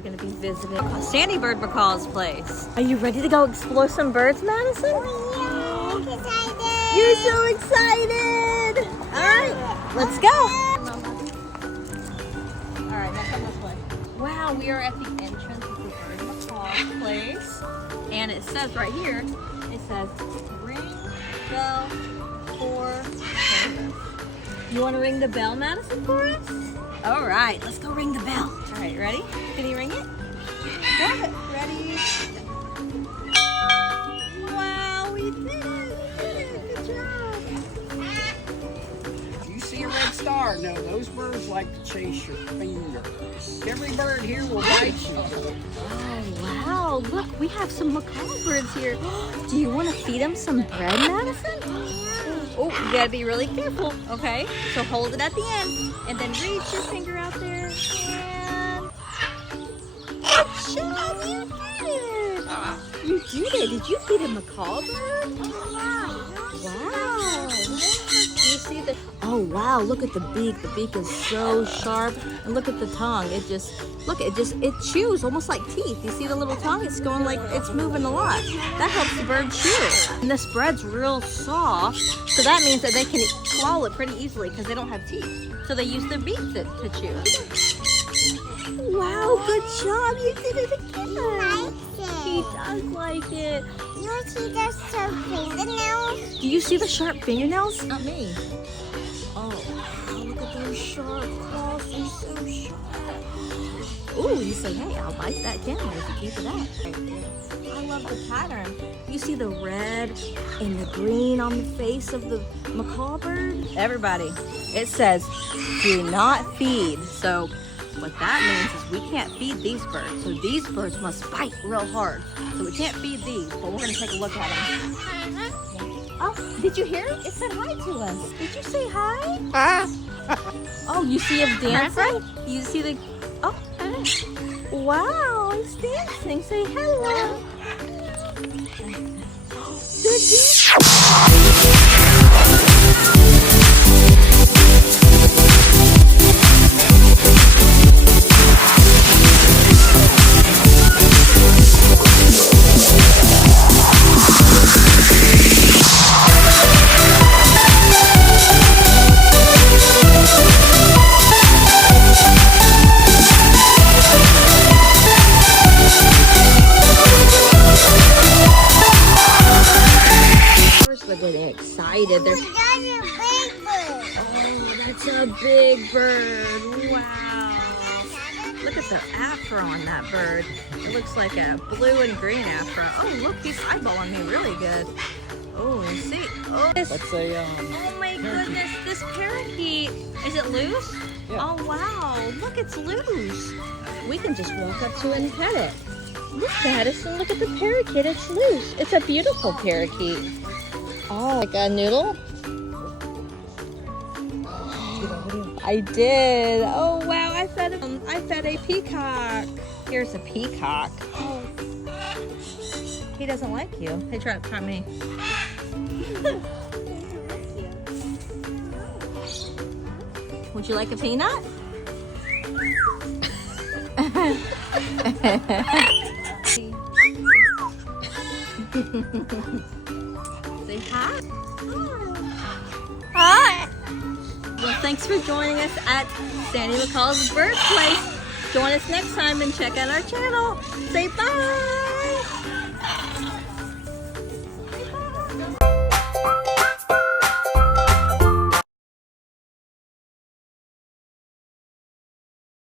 are going to be visiting Sandy Bird Macaw's place. Are you ready to go explore some birds, Madison? Oh, yeah, excited. You're so excited! Alright, let's go! Alright, now come this way. Wow, we are at the entrance of the Bird Macaw's place. And it says right here, it says, ring bell for service. You want to ring the bell, Madison, for us? Alright, let's go ring the bell. Alright, ready? Can you ring it? Grab it. Ready? Wow, we did it! Good job! You see a red star? No, those birds like to chase your finger. Every bird here will bite you. Oh, wow. Look, we have some macaw birds here. Do you want to feed them some bread, Madison? Oh, you gotta be really careful, okay? So hold it at the end, and then reach your finger out there, and... Good job, you did it! You did it! Did you feed a macaw bird? Wow! You see the... Oh, wow, look at the beak. The beak is so sharp. And look at the tongue. It just... Look, it chews almost like teeth. You see the little tongue? It's going like, it's moving a lot. That helps the bird chew. And this bread's real soft, so that means that they can swallow it pretty easily because they don't have teeth. So they use their beak to chew. Wow, good job. You did it again. He likes He it. does like it. You see those sharp fingernails? Do you see the sharp fingernails? Not me. Oh, wow, look at those sharp claws. They're so sharp. Ooh, you say, hey, I'll bite that camel if you keep it out. I love the pattern. You see the red and the green on the face of the macaw bird? Everybody, it says, do not feed. So what that means is we can't feed these birds. So these birds must fight real hard. So we can't feed these, but we're gonna take a look at them. Oh, did you hear it? It said hi to us. Did you say hi? Oh, you see him dancing? You see the, oh, wow, he's dancing. Say hello. Good They're getting excited. They're... That's a big bird. Oh, that's a big bird. Wow. Look at the afro on that bird. It looks like a blue and green afro. Oh, look, he's eyeballing me really good. Oh, you see? Oh, That's a, oh my goodness, this parakeet. Is it loose? Yeah. Oh, wow. Look, it's loose. We can just walk up to it and pet it. Look, Madison, look at the parakeet. It's loose. It's a beautiful parakeet. Oh, like a noodle? I did. Oh wow, I fed a peacock. Here's a peacock. Oh. He doesn't like you. Hey, try me. Would you like a peanut? Say hi. Hi. Well, thanks for joining us at Sandy Macaw's birthplace. Join us next time and check out our channel. Say bye.